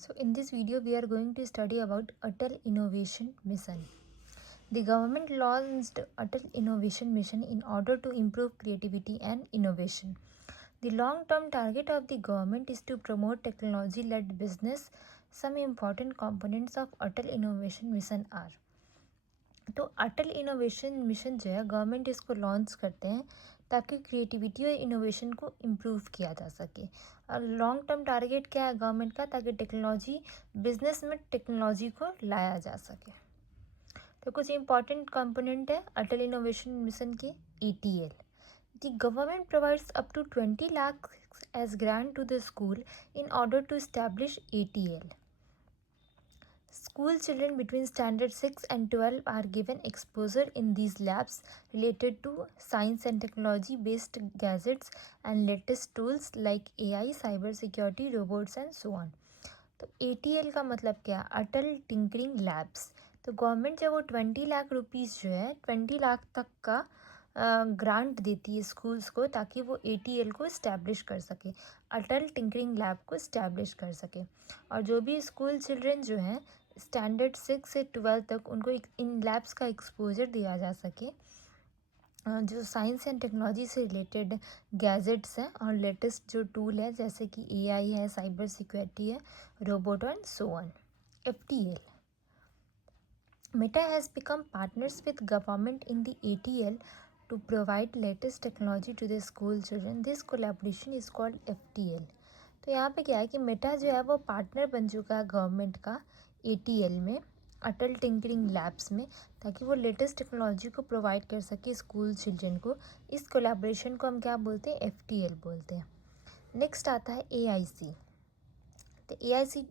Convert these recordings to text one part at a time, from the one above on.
So in this video we are going to study about Atal Innovation Mission. The government launched Atal Innovation Mission in order to improve creativity and innovation. The long-term target of the government is to promote technology-led business. Some important components of Atal Innovation Mission are तो अटल innovation mission जो है government इसको launch करते हैं ताकि creativity और innovation को improve किया जा सके। और लॉन्ग टर्म टारगेट क्या है गवर्नमेंट का, ताकि टेक्नोलॉजी बिजनेस में टेक्नोलॉजी को लाया जा सके। तो कुछ इंपॉर्टेंट कंपोनेंट है अटल इनोवेशन मिशन के। ETL, the government provides up to 20 lakh as grant to the school in order to establish ATL. School children between standard 6 and 12 are given exposure in these labs related to science and technology based gadgets and latest tools like AI, cyber security, robots and so on. तो ATL का मतलब क्या है? अटल tinkering labs. तो government जब वो 20 lakh rupees जो है 20 लाख तक का ग्रांट देती है स्कूल्स को ताकि वो ATL को इस्टेब्लिश कर सके, अटल टिंकरिंग लैब को इस्टेब्लिश कर सके। और जो भी स्कूल चिल्ड्रन जो हैं स्टैंडर्ड 6 से 12 तक उनको इन लैब्स का एक्सपोजर दिया जा सके, जो साइंस एंड टेक्नोलॉजी से रिलेटेड गैजेट्स हैं और लेटेस्ट जो टूल है जैसे कि AI है, साइबर सिक्योरिटी है, robot and so on. FTL, Meta has become partners with government in the ATL to provide latest technology to the school children. This collaboration is called FTL. तो यहाँ पे क्या है कि मेटा जो है वो पार्टनर बन चुका है गवर्नमेंट का ATL में, अटल टिंकरिंग लैब्स में, ताकि वो लेटेस्ट टेक्नोलॉजी को प्रोवाइड कर सके स्कूल चिल्ड्रन को। इस कोलैबोरेशन को हम क्या बोलते हैं? FTL बोलते हैं। नेक्स्ट आता है AIC। तो AIC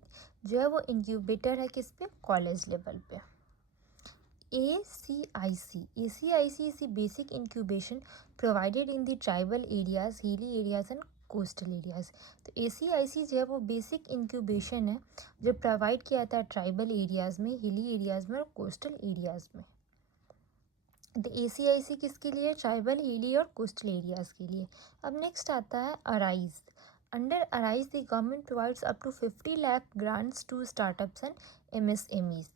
जो है वो इंक्यूबेटर है किस पे? कॉलेज लेवल पे। ACIC is the basic incubation provided in the tribal areas, hilly areas and coastal areas. तो ACIC जो है वो बेसिक इंक्यूबेशन है जो प्रोवाइड किया जाता है ट्राइबल एरियाज़ में, हिली एरियाज़ में और कोस्टल एरियाज़ में। तो ACIC किसके लिए? ट्राइबल, हिली और कोस्टल एरियाज़ के लिए। अब नेक्स्ट आता है arise. Under arise the government provides up to 50 lakh grants to startups and MSMEs।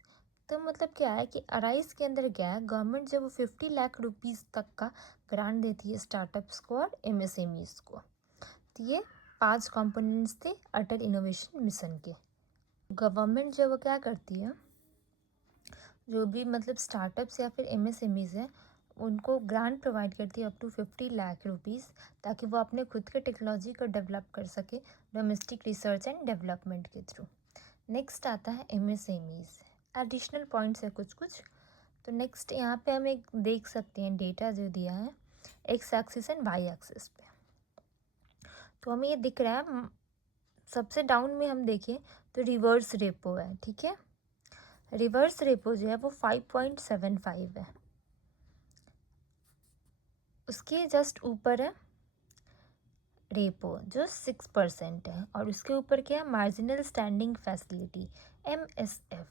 तो मतलब क्या है कि अराइज के अंदर क्या है, गवर्नमेंट जब वो 50 लाख रुपीज़ तक का ग्रांट देती है स्टार्टअप्स को और MSMEs को। तो ये 5 कंपोनेंट्स थे अटल इनोवेशन मिशन के। गवर्नमेंट जब वो क्या करती है, जो भी मतलब स्टार्टअप्स या फिर MSMEs हैं उनको ग्रांट प्रोवाइड करती है अप टू 50 लाख रुपीज़, ताकि वो अपने खुद के टेक्नोलॉजी को डेवलप कर सके डोमेस्टिक रिसर्च एंड डेवलपमेंट के थ्रू। नेक्स्ट आता है MSMEs। एडिशनल पॉइंट्स है कुछ कुछ। तो नेक्स्ट यहाँ पे हम एक देख सकते हैं डेटा जो दिया है X axis and Y axis पे। तो हमें ये दिख रहा है, सबसे डाउन में हम देखें तो रिवर्स रेपो है, ठीक है। रिवर्स रेपो जो है वो 5.75 है। उसके जस्ट ऊपर है रेपो जो 6% है, और उसके ऊपर क्या है? मार्जिनल स्टैंडिंग फैसिलिटी MSF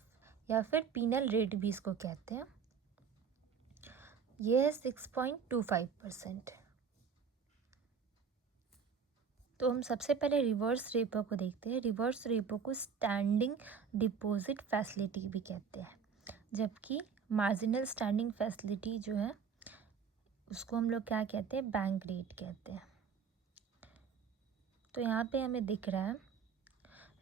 या फिर पीनल रेट भी इसको कहते हैं। ये है 6.25%। तो हम सबसे पहले रिवर्स रेपो को देखते हैं। रिवर्स रेपो को स्टैंडिंग डिपॉजिट फैसिलिटी भी कहते हैं, जबकि मार्जिनल स्टैंडिंग फैसिलिटी जो है उसको हम लोग क्या कहते हैं? बैंक रेट कहते हैं। तो यहाँ पे हमें दिख रहा है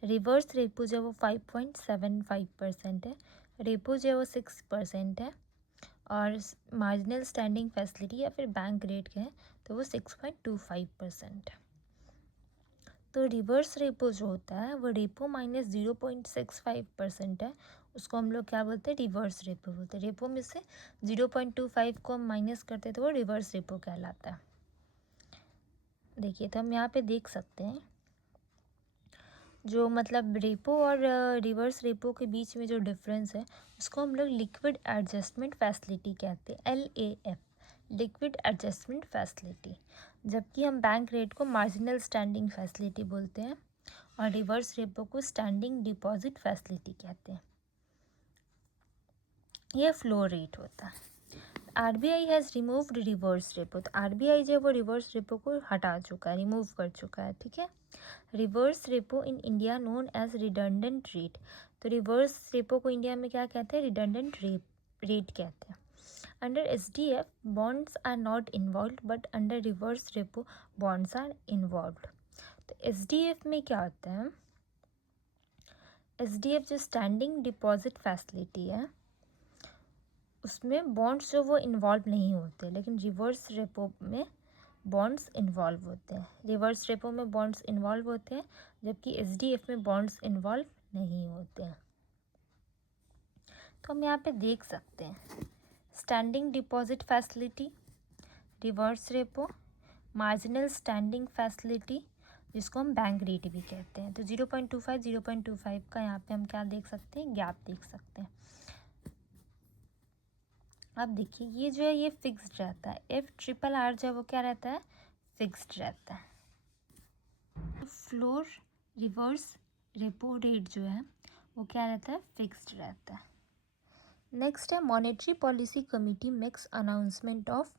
रिवर्स रेपो जो वो 5.75% है, रेपो जो है वो 6% है, और मार्जिनल स्टैंडिंग फैसिलिटी या फिर बैंक रेट के हैं तो वो 6.25% है। तो रिवर्स रेपो जो होता है वो रेपो माइनस 0.65% है, उसको हम लोग क्या बोलते हैं? रिवर्स रेपो बोलते हैं। रेपो में से 0.25 को हम माइनस करते हैं तो वो रिवर्स रेपो कहलाता है। देखिए तो हम यहाँ पे देख सकते हैं जो मतलब रेपो और रिवर्स रेपो के बीच में जो डिफरेंस है उसको हम लोग लिक्विड एडजस्टमेंट फैसिलिटी कहते हैं, LAF, लिक्विड एडजस्टमेंट फैसिलिटी। जबकि हम बैंक रेट को मार्जिनल स्टैंडिंग फैसिलिटी बोलते हैं और रिवर्स रेपो को स्टैंडिंग डिपॉजिट फैसिलिटी कहते हैं। ये फ्लो रेट होता है। RBI has removed reverse repo. तो RBI जो है वो रिवर्स रेपो को हटा चुका है, रिमूव कर चुका है, ठीक है। Reverse repo in India known as redundant rate. तो रिवर्स रेपो को इंडिया में क्या कहते हैं? रिडंडेंट रेट कहते हैं। Under SDF bonds are not involve but under reverse repo bonds are involve. तो SDF में क्या होता है? SDF जो स्टैंडिंग डिपॉजिट फैसिलिटी है उसमें बॉन्ड्स जो वो इन्वॉल्व नहीं होते, लेकिन रिवर्स रेपो में बॉन्ड्स इन्वॉल्व होते हैं। रिवर्स रेपो में बॉन्ड्स इन्वॉल्व होते हैं जबकि SDF में बॉन्ड्स इन्वॉल्व नहीं होते हैं। तो हम यहाँ पे देख सकते हैं standing deposit facility, reverse repo, marginal standing facility जिसको हम बैंक रेट भी कहते हैं। तो 0.25 का यहाँ पे हम क्या देख सकते हैं? गैप देख सकते हैं। अब देखिए ये जो है ये फिक्स्ड रहता है, FRRR जो है वो क्या रहता है? फिक्स्ड रहता है। फ्लोर रिवर्स रेपो रेट जो है वो क्या रहता है? फिक्स्ड रहता है। नेक्स्ट है monetary policy committee makes announcement of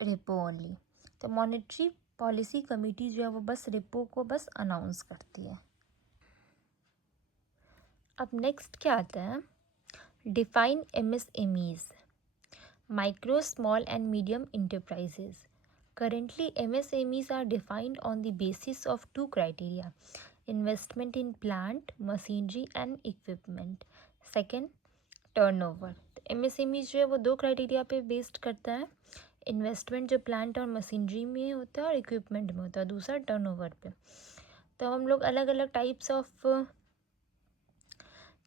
repo only. तो मॉनेटरी पॉलिसी कमिटी जो है वो बस रेपो को बस अनाउंस करती है। अब नेक्स्ट क्या आता है? Define MSMEs, micro, small and medium enterprises. Currently, MSMEs are defined on the basis of two criteria: investment in plant, machinery and equipment. Second, turnover. MSMEs जो है वो दो क्राइटेरिया पे बेस्ड करता है, इन्वेस्टमेंट जो प्लांट और मशीनरी में होता है और इक्विपमेंट में होता है, दूसरा टर्नओवर पे। तो हम लोग अलग अलग टाइप्स ऑफ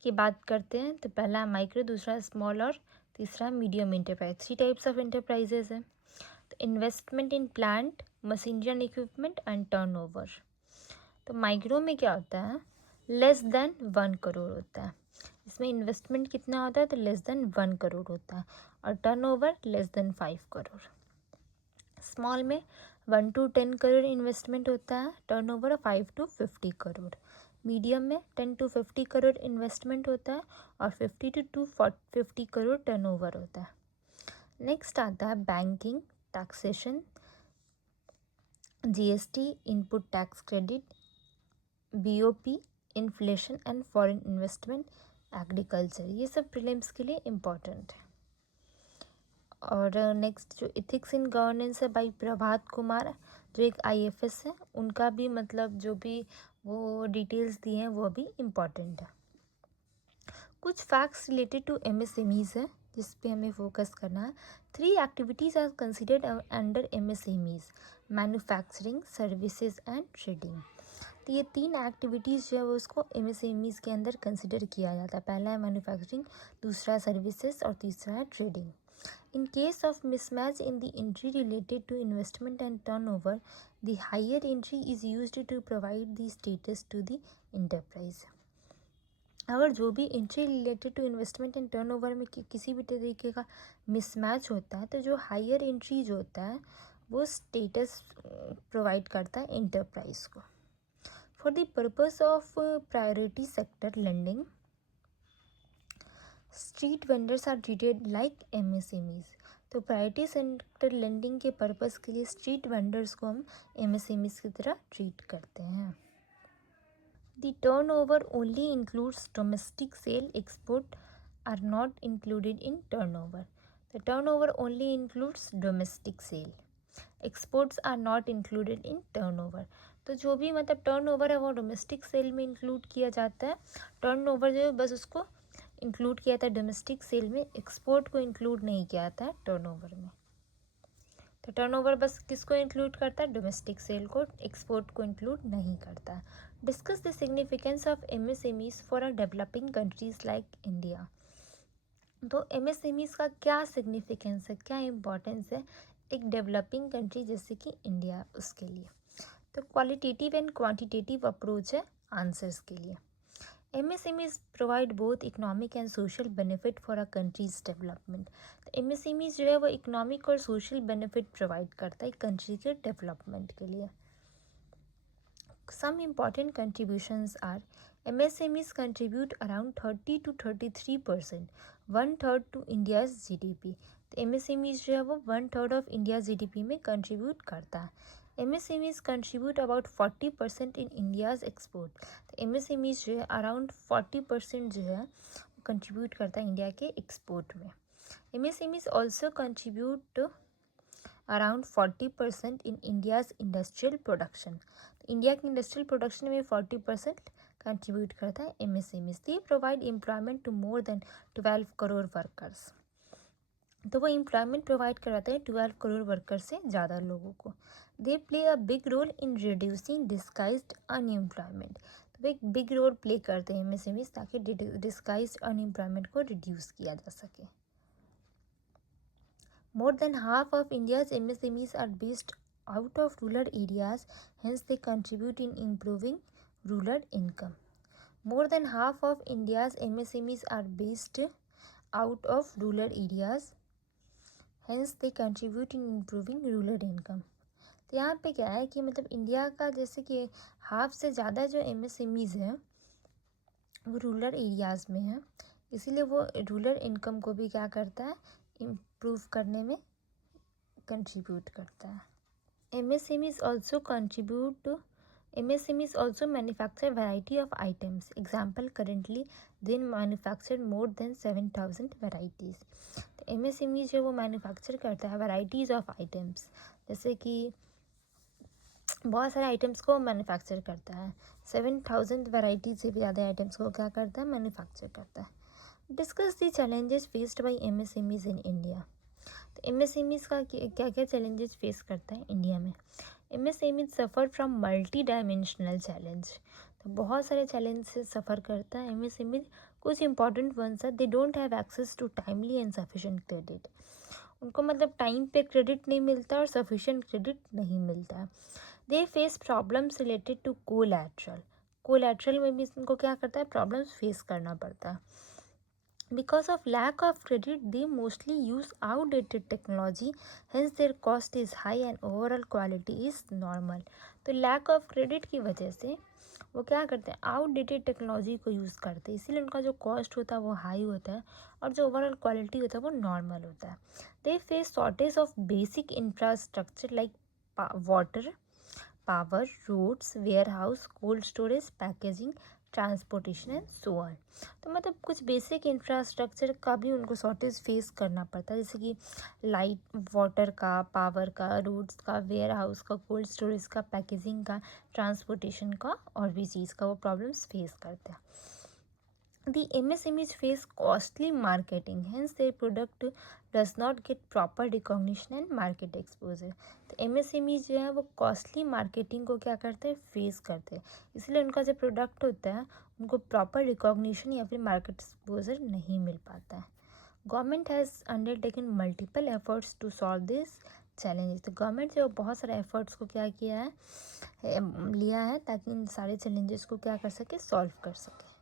की बात करते हैं। तो पहला माइक्रो, दूसरा स्मॉल और तीसरा medium enterprise. 3 types of enterprises हैं। तो investment in plant, machinery and equipment and turnover. तो माइक्रो में क्या होता है? लेस देन 1 करोड़ होता है। इसमें इन्वेस्टमेंट कितना होता है? तो लेस देन 1 करोड़ होता है और turnover less than 5 crore. Small में 1 to 10 करोड़ इन्वेस्टमेंट होता है, टर्नओवर 5 to 50 करोड़। मीडियम में 10 to 50 करोड़ इन्वेस्टमेंट होता है और 50 to 50 करोड़ टर्नओवर होता है। नेक्स्ट आता है banking, taxation, GST, input tax credit, BOP, inflation and foreign investment, agriculture. ये सब प्रीलिम्स के लिए इम्पॉर्टेंट है। और नेक्स्ट जो इथिक्स इन गवर्नेंस है बाई प्रभात कुमार, जो एक IFS है, उनका भी मतलब जो भी वो डिटेल्स दिए हैं वो भी इम्पॉर्टेंट है। कुछ फैक्ट्स रिलेटेड टू MSMEs है जिस पे हमें फोकस करना है। 3 activities are considered under MSMEs: manufacturing, services and trading. तो ये 3 एक्टिविटीज़ जो है वो उसको MSMEs के अंदर कंसिडर किया जाता है। पहला है मैन्युफैक्चरिंग, दूसरा सर्विसेज और तीसरा है trading. In case of mismatch in the entry related to investment and turnover, the higher entry is used to provide the status to the enterprise. अगर जो भी entry related to investment and turnover में किसी भी तरीके का mismatch होता है तो जो हायर एंट्री जो होता है वो स्टेटस प्रोवाइड करता है इंटरप्राइज को। For the purpose of priority sector lending, street vendors are treated like MSMEs। तो प्रायोरिटी सेक्टर लेंडिंग के पर्पस के लिए स्ट्रीट वेंडर्स को हम MSMEs की तरह ट्रीट करते हैं। The turnover only includes domestic sale, export are not included in turnover. The turnover only includes domestic sale. Exports are not included in turnover. तो जो भी मतलब टर्नओवर है वो डोमेस्टिक सेल में इंक्लूड किया जाता है। टर्नओवर जो है बस उसको इंक्लूड किया था डोमेस्टिक सेल में, एक्सपोर्ट को इंक्लूड नहीं किया था टर्नओवर में। तो टर्नओवर बस किसको इंक्लूड करता है? डोमेस्टिक सेल को, एक्सपोर्ट को इंक्लूड नहीं करता। Discuss the significance of MSMEs for a developing countries like India. तो MSMEs का क्या सिग्निफिकेंस है, क्या इम्पोर्टेंस है एक डेवलपिंग कंट्री जैसे कि इंडिया उसके लिए? तो क्वालिटेटिव एंड क्वांटिटेटिव अप्रोच है आंसर्स के लिए। MSMEs provide both economic and social benefit for a country's development. तो MSMEs जो है वो इकोनॉमिक और सोशल बेनिफिट प्रोवाइड करता है कंट्री के डेवलपमेंट के लिए। Some important contributions are: MSMEs contribute around 30 to 33%, 1/3 to India's GDP. तो MSMEs जो है वो 1/3 ऑफ इंडिया GDP में कंट्रीब्यूट करता है। MSMEs contribute about 40% in India's export. तो MSMEs जो है अराउंड 40% जो है कंट्रीब्यूट करता है इंडिया के एक्सपोर्ट में। MSMEs also contribute around 40% in India's industrial production. India के इंडस्ट्रियल प्रोडक्शन में 40% कंट्रीब्यूट करता है MSMEs। They provide employment to more than 12 crore workers. तो वो एम्प्लॉयमेंट प्रोवाइड कराते हैं 12 करोड़ वर्कर से ज़्यादा लोगों को। They play a big role in reducing disguised unemployment. तो वो एक बिग रोल प्ले करते हैं MSMEs ताकि डिस्गाइज्ड अनएम्प्लॉयमेंट को रिड्यूस किया जा सके। More than half of India's MSMEs are based out of rural areas, hence they contribute in improving rural income. More than half of India's MSMEs are based out of rural areas, hence they contribute in improving rural income. तो यहाँ पे क्या है कि मतलब India का जैसे कि हाफ से ज़्यादा जो MSMEs हैं वो रूरल एरियाज़ में है, इसीलिए वो रूरल इनकम को भी क्या करता है, इम्प्रूव करने में कंट्रीब्यूट करता है। MSMEs also manufacture variety of items. Example, currently they manufacture more than 7,000 varieties. तो MSME जो वो मैन्युफैक्चर करता है varieties of items, जैसे कि बहुत सारे आइटम्स को मैन्युफैक्चर करता है। 7,000 वैरायटी से भी ज़्यादा आइटम्स को क्या करता है, मैन्युफैक्चर करता है। Discuss the challenges faced by MSMEs in India. तो MSMEs का क्या क्या चैलेंजेस फेस करता है इंडिया में। MSMEs suffer from multi dimensional challenge. तो बहुत सारे चैलेंज से सफ़र करता है MSMEs। कुछ इंपॉर्टेंट वंस है, they don't have access to timely and sufficient credit. उनको मतलब टाइम पे क्रेडिट नहीं मिलता और सफिशेंट क्रेडिट नहीं मिलता है। They face problems related to collateral में भी उनको क्या करता है, प्रॉब्लम्स फेस करना पड़ता है। Because of lack of credit they mostly use outdated technology, hence their cost is high and overall quality is normal. तो लैक ऑफ क्रेडिट की वजह से वो क्या करते हैं, आउटडेटेड टेक्नोलॉजी को यूज़ करते हैं, इसीलिए उनका जो कॉस्ट होता है वो हाई होता है और जो ओवरऑल क्वालिटी होता है वो नॉर्मल होता है। They face shortage of basic infrastructure like water, power, roads, warehouse, cold storage, packaging, transportation and so on. तो मतलब कुछ बेसिक इंफ्रास्ट्रक्चर का भी उनको शॉर्टेज फेस करना पड़ता है, जैसे कि लाइट, वाटर का, पावर का, रोड्स का, वेयरहाउस का, कोल्ड स्टोरेज का, पैकेजिंग का, ट्रांसपोर्टेशन का और भी चीज़ का वो प्रॉब्लम्स फेस करते हैं। The MSMEs face costly marketing, hence their product does not get proper recognition and market exposure. तो MSMEs जो है वो कॉस्टली मार्केटिंग को क्या करते हैं, फेस करते हैं, इसलिए उनका जो प्रोडक्ट होता है उनको प्रॉपर रिकॉग्निशन या फिर मार्केट एक्सपोजर नहीं मिल पाता है। Government has undertaken multiple efforts to solve this challenges. तो गवर्नमेंट जो बहुत सारे एफर्ट्स को क्या किया है, लिया है ताकि इन सारे चैलेंजेस को क्या कर सके, सॉल्व कर सके।